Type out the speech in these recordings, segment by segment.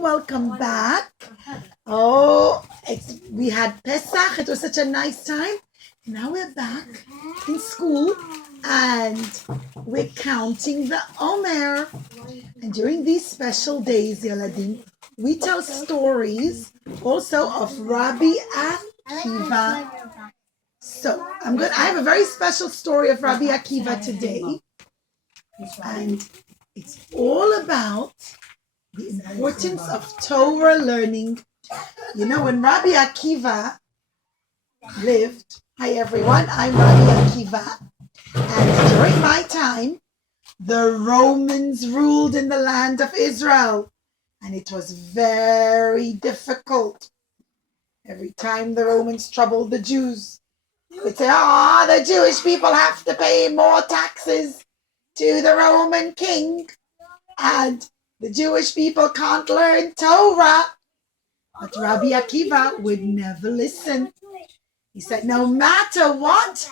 Welcome back. Oh, we had Pesach. It was such a nice time. Now we're back in school and we're counting the Omer. And during these special days, Yaladim, we tell stories also of Rabbi Akiva. So I have a very special story of Rabbi Akiva today. And it's all about the importance of Torah learning. You know, when Rabbi Akiva lived, hi everyone, I'm Rabbi Akiva, and during my time, the Romans ruled in the land of Israel, and it was very difficult. Every time the Romans troubled the Jews, they would say, the Jewish people have to pay more taxes to the Roman king, and the Jewish people can't learn Torah. But Rabbi Akiva would never listen. He said, no matter what,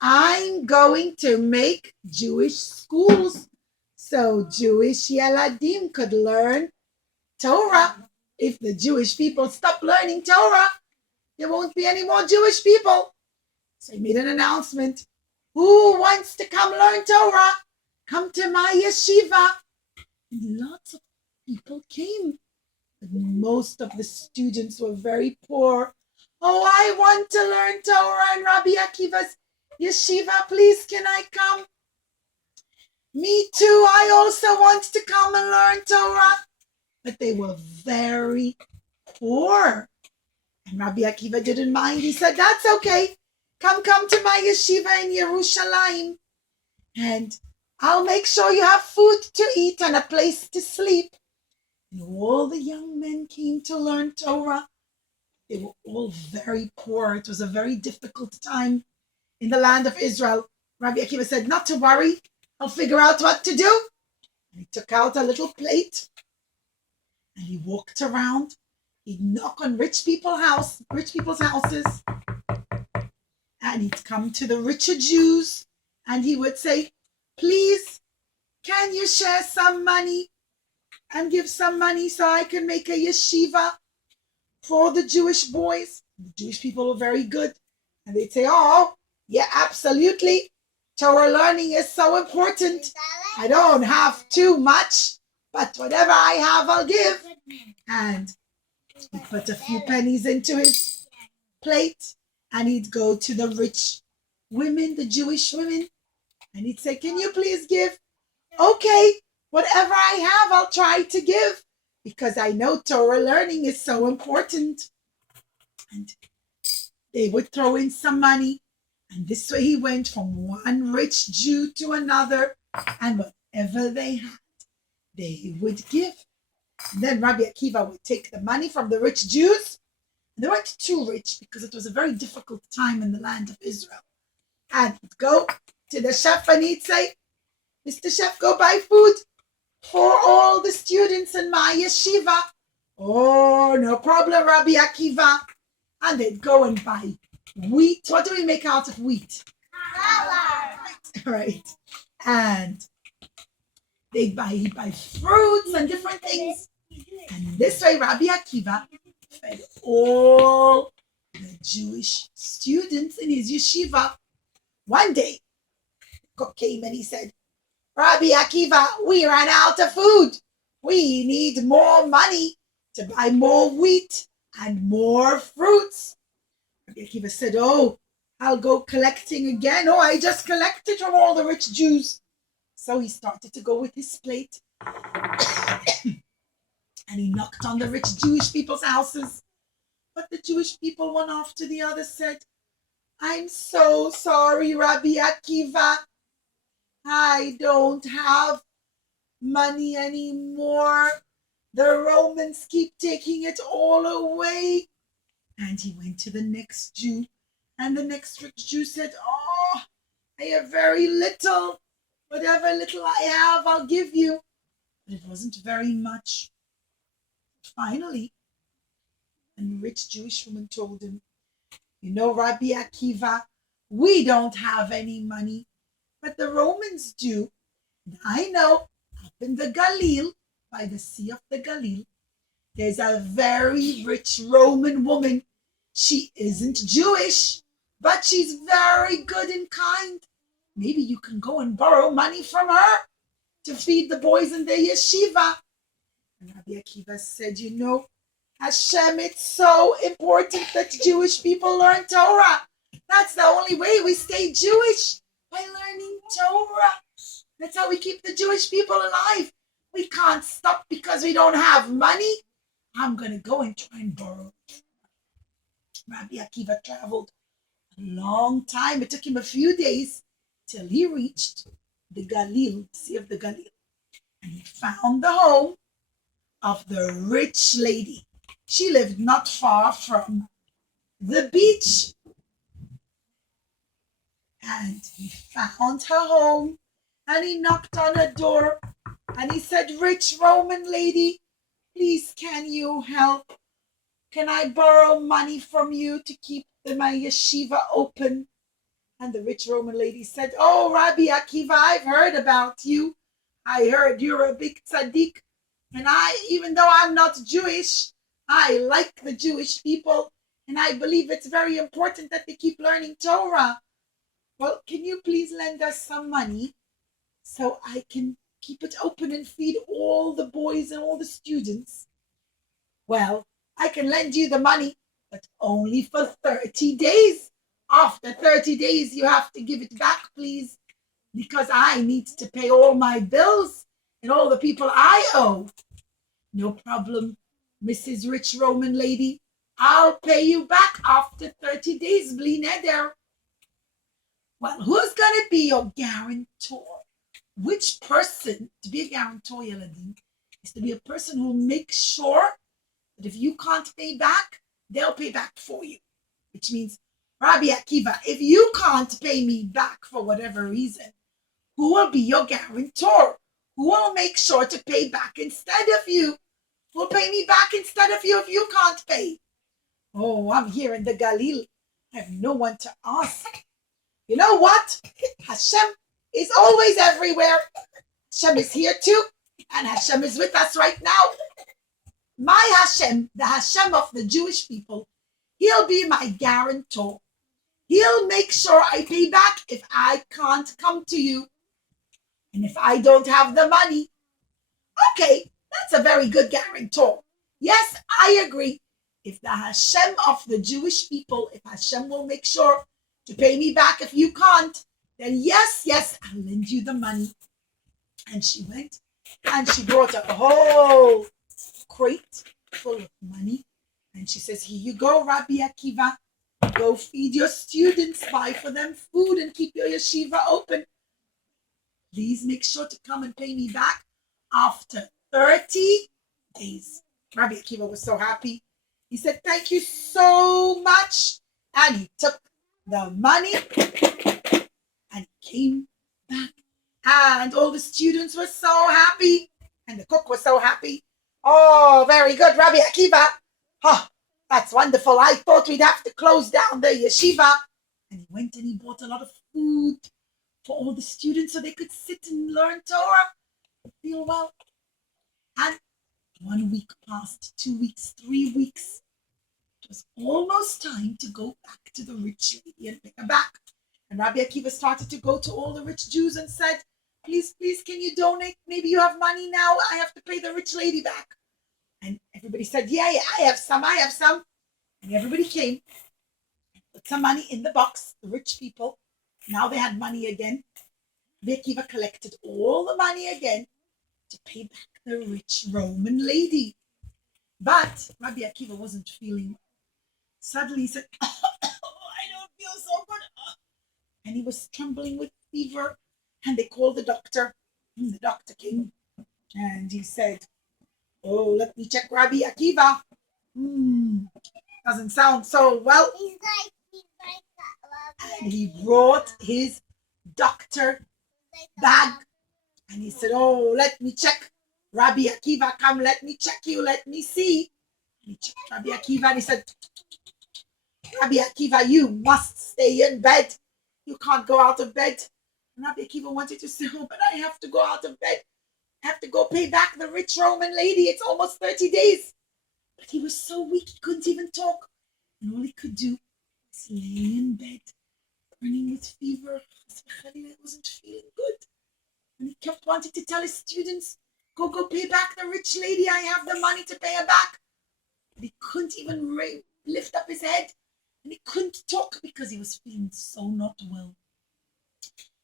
I'm going to make Jewish schools so Jewish Yeladim could learn Torah. If the Jewish people stop learning Torah, there won't be any more Jewish people. So he made an announcement. Who wants to come learn Torah? Come to my yeshiva. And lots of people came. But most of the students were very poor. Oh, I want to learn Torah in Rabbi Akiva's yeshiva. Please, can I come? Me too. I also want to come and learn Torah. But they were very poor. And Rabbi Akiva didn't mind. He said, that's okay. Come to my yeshiva in Yerushalayim. And I'll make sure you have food to eat and a place to sleep. And all the young men came to learn Torah. They were all very poor. It was a very difficult time in the land of Israel. Rabbi Akiva said, not to worry. I'll figure out what to do. And he took out a little plate and he walked around. He'd knock on rich people's houses. And he'd come to the richer Jews and he would say, please, can you share some money and give some money so I can make a yeshiva for the Jewish boys? The Jewish people were very good. And they'd say, oh, yeah, absolutely. Torah learning is so important. I don't have too much, but whatever I have, I'll give. And he'd put a few pennies into his plate and he'd go to the rich women, the Jewish women, and he'd say, can you please give? Okay, whatever I have, I'll try to give because I know Torah learning is so important. And they would throw in some money. And this way he went from one rich Jew to another. And whatever they had, they would give. And then Rabbi Akiva would take the money from the rich Jews. And they weren't too rich because it was a very difficult time in the land of Israel. And he'd go to the chef and he'd say, Mr. Chef, go buy food for all the students in my yeshiva. Oh, no problem, Rabbi Akiva. And they'd go and buy wheat. What do we make out of wheat? Flour. Right. And he'd buy fruits and different things. And this way, Rabbi Akiva fed all the Jewish students in his yeshiva. One day, the cook came and he said, Rabbi Akiva, we ran out of food. We need more money to buy more wheat and more fruits. Rabbi Akiva said, I'll go collecting again. I just collected from all the rich Jews. So he started to go with his plate. And he knocked on the rich Jewish people's houses. But the Jewish people, one after the other, said, I'm so sorry, Rabbi Akiva. I don't have money anymore. The Romans keep taking it all away. And he went to the next Jew. And the next rich Jew said, I have very little. Whatever little I have, I'll give you. But it wasn't very much. Finally, a rich Jewish woman told him, you know, Rabbi Akiva, we don't have any money, but the Romans do. And I know up in the Galil, by the Sea of the Galil, There's a very rich Roman woman. She isn't Jewish, but she's very good and kind. Maybe you can go and borrow money from her to feed the boys in the yeshiva. And Rabbi Akiva said, Hashem, it's so important that Jewish people learn Torah. That's the only way we stay Jewish, by learning Torah. That's how we keep the Jewish people alive. We can't stop because we don't have money. I'm going to go and try and borrow. Rabbi Akiva traveled a long time. It took him a few days till he reached the Galil, Sea of the Galil. And he found the home of the rich lady. She lived not far from the beach. And he found her home and he knocked on her door and he said, "Rich Roman lady, please can you help? Can I borrow money from you to keep my yeshiva open?" And the rich Roman lady said, "Oh, Rabbi Akiva, I've heard about you. I heard you're a big tzaddik. And even though I'm not Jewish, I like the Jewish people. And I believe it's very important that they keep learning Torah. Well, can you please lend us some money so I can keep it open and feed all the boys and all the students?" "Well, I can lend you the money, but only for 30 days. After 30 days, you have to give it back, please, because I need to pay all my bills and all the people I owe." "No problem, Mrs. Rich Roman lady. I'll pay you back after 30 days, bli neder." Well, who's going to be your guarantor? Which person, to be a guarantor, Yeladim, is to be a person who makes sure that if you can't pay back, they'll pay back for you. Which means, Rabbi Akiva, if you can't pay me back for whatever reason, who will be your guarantor? Who will make sure to pay back instead of you? Who will pay me back instead of you if you can't pay? "Oh, I'm here in the Galil. I have no one to ask." You know what? Hashem is always everywhere. Hashem is here too, and Hashem is with us right now. My Hashem, the Hashem of the Jewish people, he'll be my guarantor. He'll make sure I pay back if I can't come to you. And if I don't have the money, okay, that's a very good guarantor. Yes, I agree. If the Hashem of the Jewish people, if Hashem will make sure to pay me back if you can't, then yes, I'll lend you the money. And she went and she brought a whole crate full of money. And she says, "Here you go, Rabbi Akiva. Go feed your students, buy for them food, and keep your yeshiva open. Please make sure to come and pay me back after 30 days. Rabbi Akiva was so happy. He said, "Thank you so much." And he took the money and came back. And all the students were so happy. And the cook was so happy. "Oh, very good, Rabbi Akiva. Oh, that's wonderful. I thought we'd have to close down the yeshiva." And he went and he bought a lot of food for all the students so they could sit and learn Torah and feel well. And 1 week passed, 2 weeks, 3 weeks. It was almost time to go back to the rich lady and pay her back. And Rabbi Akiva started to go to all the rich Jews and said, please, can you donate? Maybe you have money now. I have to pay the rich lady back." And everybody said, yeah, I have some. And everybody came and put some money in the box, the rich people. Now they had money again. Rabbi Akiva collected all the money again to pay back the rich Roman lady. But Rabbi Akiva wasn't feeling. Suddenly he said, "I don't feel so good." And he was trembling with fever. And they called the doctor. And the doctor came and he said, "Oh, let me check Rabbi Akiva. Doesn't sound so well." And he brought his doctor bag. And he said, "Oh, let me check. Rabbi Akiva, come, let me check you. Let me see." And he checked Rabbi Akiva and he said, "Rabbi Akiva, you must stay in bed. You can't go out of bed." And Rabbi Akiva wanted to say, "Oh, but I have to go out of bed. I have to go pay back the rich Roman lady. It's almost 30 days. But he was so weak, he couldn't even talk. And all he could do was lay in bed, burning with fever. He wasn't feeling good. And he kept wanting to tell his students, go pay back the rich lady. I have the money to pay her back. But he couldn't even lift up his head. And he couldn't talk because he was feeling so not well.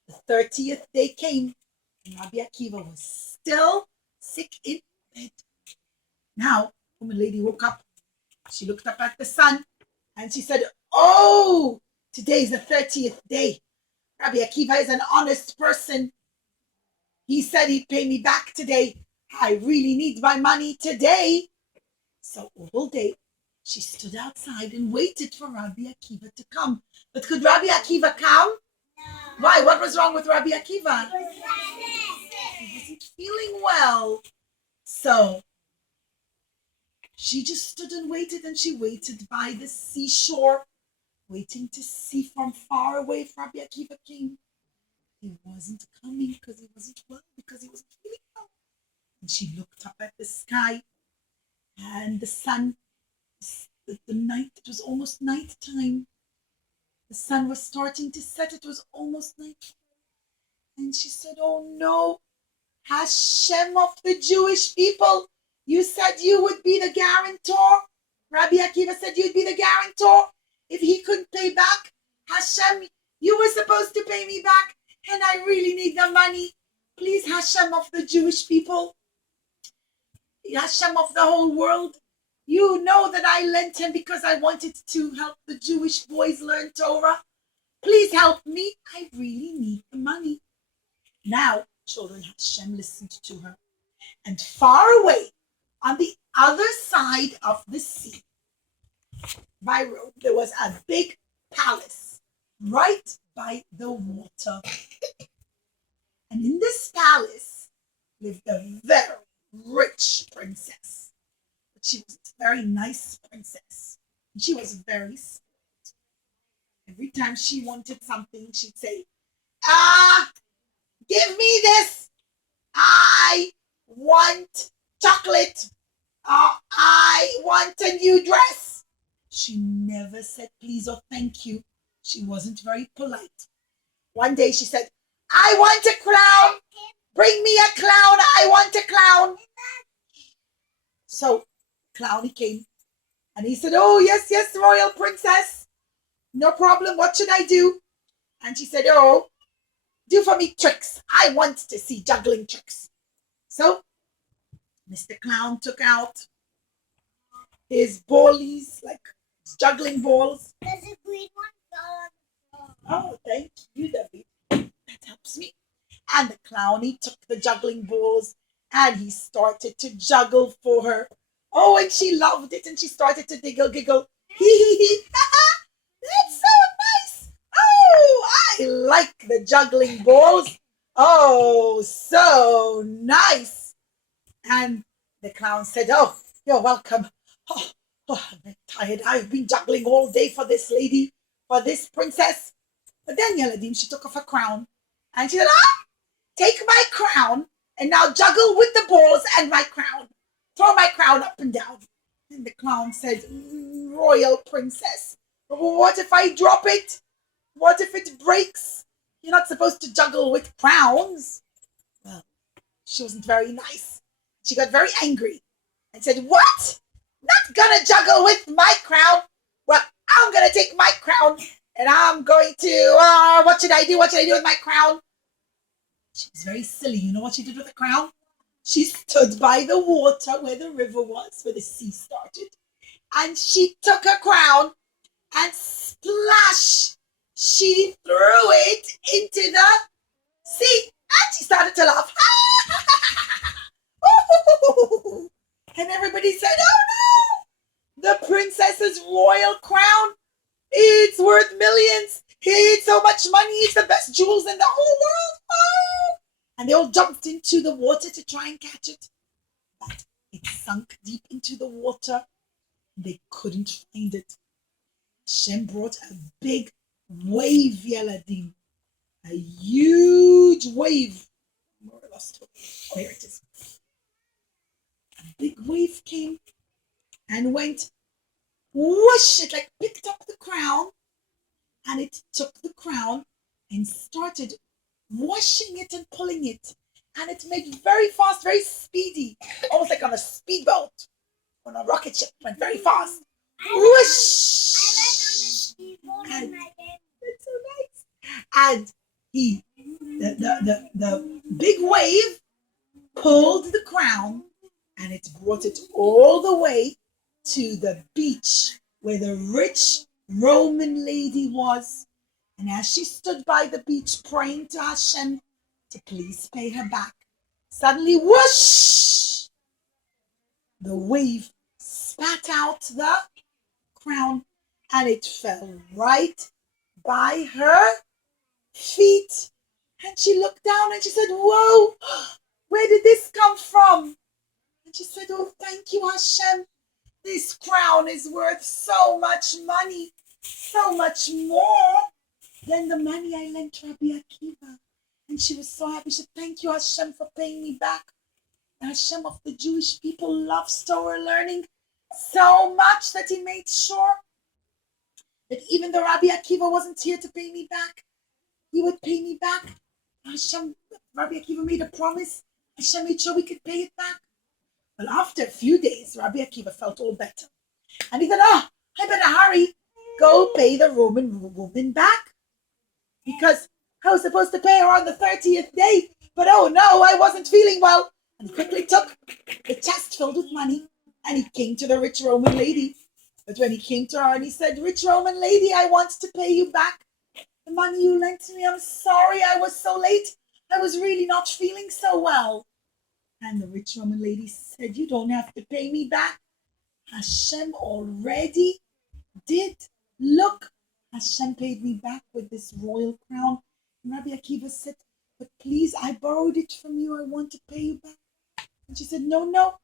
The 30th day came, and Rabbi Akiva was still sick in bed. Now, when the lady woke up, she looked up at the sun, and she said, oh, today's the 30th day. Rabbi Akiva is an honest person. He said he'd pay me back today. I really need my money today. So all day, she stood outside and waited for Rabbi Akiva to come. But could Rabbi Akiva come? No. Why? What was wrong with Rabbi Akiva? He wasn't feeling well. So she just stood and waited, and she waited by the seashore, waiting to see from far away if Rabbi Akiva came. He wasn't coming because he wasn't well, because he wasn't feeling well. And she looked up at the sky, and the sun, the night, it was almost night time. The sun was starting to set, it was almost night. And she said, oh no, Hashem of the Jewish people, you said you would be the guarantor. Rabbi Akiva said you'd be the guarantor. If he couldn't pay back, Hashem, you were supposed to pay me back, and I really need the money. Please, Hashem of the Jewish people, Hashem of the whole world, you know that I lent him because I wanted to help the Jewish boys learn Torah. Please help me. I really need the money. Now, children, Hashem listened to her. And far away, on the other side of the sea, by road, there was a big palace right by the water. And in this palace lived a very rich princess. But she was a very nice princess. And she was very spoiled. Every time she wanted something, she'd say, give me this. I want chocolate. I want a new dress. She never said please or thank you. She wasn't very polite. One day she said, I want a clown. Bring me a clown. I want a clown. So Clowny came, and he said, oh, yes, royal princess. No problem. What should I do? And she said, oh, do for me tricks. I want to see juggling tricks. So Mr. Clown took out his ballies, like juggling balls. There's a green one. Oh, thank you, David. That helps me. And the Clowny took the juggling balls, and he started to juggle for her. Oh, and she loved it, and she started to giggle. That's so nice. Oh, I like the juggling balls. Oh, so nice. And the clown said, oh, you're welcome. Oh, I'm very tired. I've been juggling all day for this lady, for this princess. But then Yeladim, she took off her crown, and she said, take my crown, and now juggle with the balls and my crown. Throw my crown up and down. And the clown said, royal princess, what if I drop it? What if it breaks? You're not supposed to juggle with crowns. Well, she wasn't very nice. She got very angry and said, what? Not gonna juggle with my crown? Well, I'm gonna take my crown and I'm going to, what should I do? What should I do with my crown? She was very silly. You know what she did with the crown? She stood by the water where the river was, where the sea started. And she took her crown and splash, she threw it into the sea. And she started to laugh. And everybody said, oh no, the princess's royal crown, it's worth millions. It's so much money. It's the best jewels in the whole world. Oh. And they all jumped into the water to try and catch it. But it sunk deep into the water. They couldn't find it. Hashem brought a big wave, Yeladim. A huge wave. Oh, here it is. A big wave came and went whoosh, it like picked up the crown, and it took the crown and started washing it and pulling it. And it made very fast, very speedy, almost like on a speedboat, on a rocket ship, went very fast. Whoosh! And it's so nice. And the big wave pulled the crown, and it brought it all the way to the beach where the rich Roman lady was. And as she stood by the beach praying to Hashem to please pay her back, suddenly whoosh, the wave spat out the crown, and it fell right by her feet. And she looked down and she said, whoa, where did this come from? And she said, oh, thank you, Hashem. This crown is worth so much money, so much more than the money I lent Rabbi Akiva. And she was so happy. She said, thank you, Hashem, for paying me back. And Hashem of the Jewish people loves Torah learning so much that he made sure that even though Rabbi Akiva wasn't here to pay me back, he would pay me back. Hashem, Rabbi Akiva made a promise. Hashem made sure we could pay it back. Well, after a few days, Rabbi Akiva felt all better. And he said, I better hurry, go pay the Roman woman back. Because I was supposed to pay her on the 30th day. But oh no, I wasn't feeling well. And he quickly took the chest filled with money, and he came to the rich Roman lady. But when he came to her and he said, rich Roman lady, I want to pay you back the money you lent me. I'm sorry I was so late. I was really not feeling so well. And the rich Roman lady said, you don't have to pay me back. Hashem already did. Look, Hashem paid me back with this royal crown. And Rabbi Akiva said, but please, I borrowed it from you. I want to pay you back. And she said, no,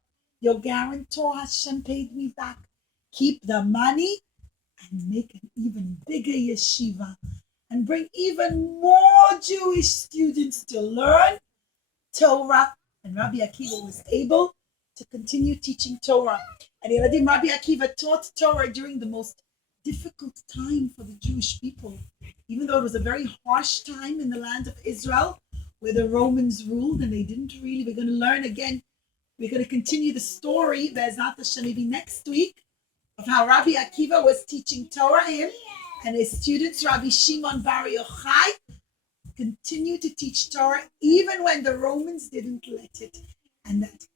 your guarantor Hashem paid me back. Keep the money and make an even bigger yeshiva and bring even more Jewish students to learn Torah. And Rabbi Akiva was able to continue teaching Torah. And Rabbi Akiva taught Torah during the most difficult time for the Jewish people. Even though it was a very harsh time in the land of Israel, where the Romans ruled and they didn't really. We're going to learn again. We're going to continue the story, Be'ezrat Hashem, maybe next week, of how Rabbi Akiva was teaching Torah, him and his students, Rabbi Shimon Bar Yochai, continue to teach Torah even when the Romans didn't let it, and that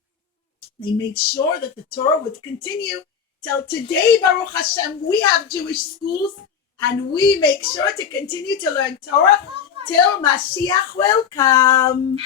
they made sure that the Torah would continue till today. Baruch Hashem, we have Jewish schools, and we make sure to continue to learn Torah till Mashiach will come.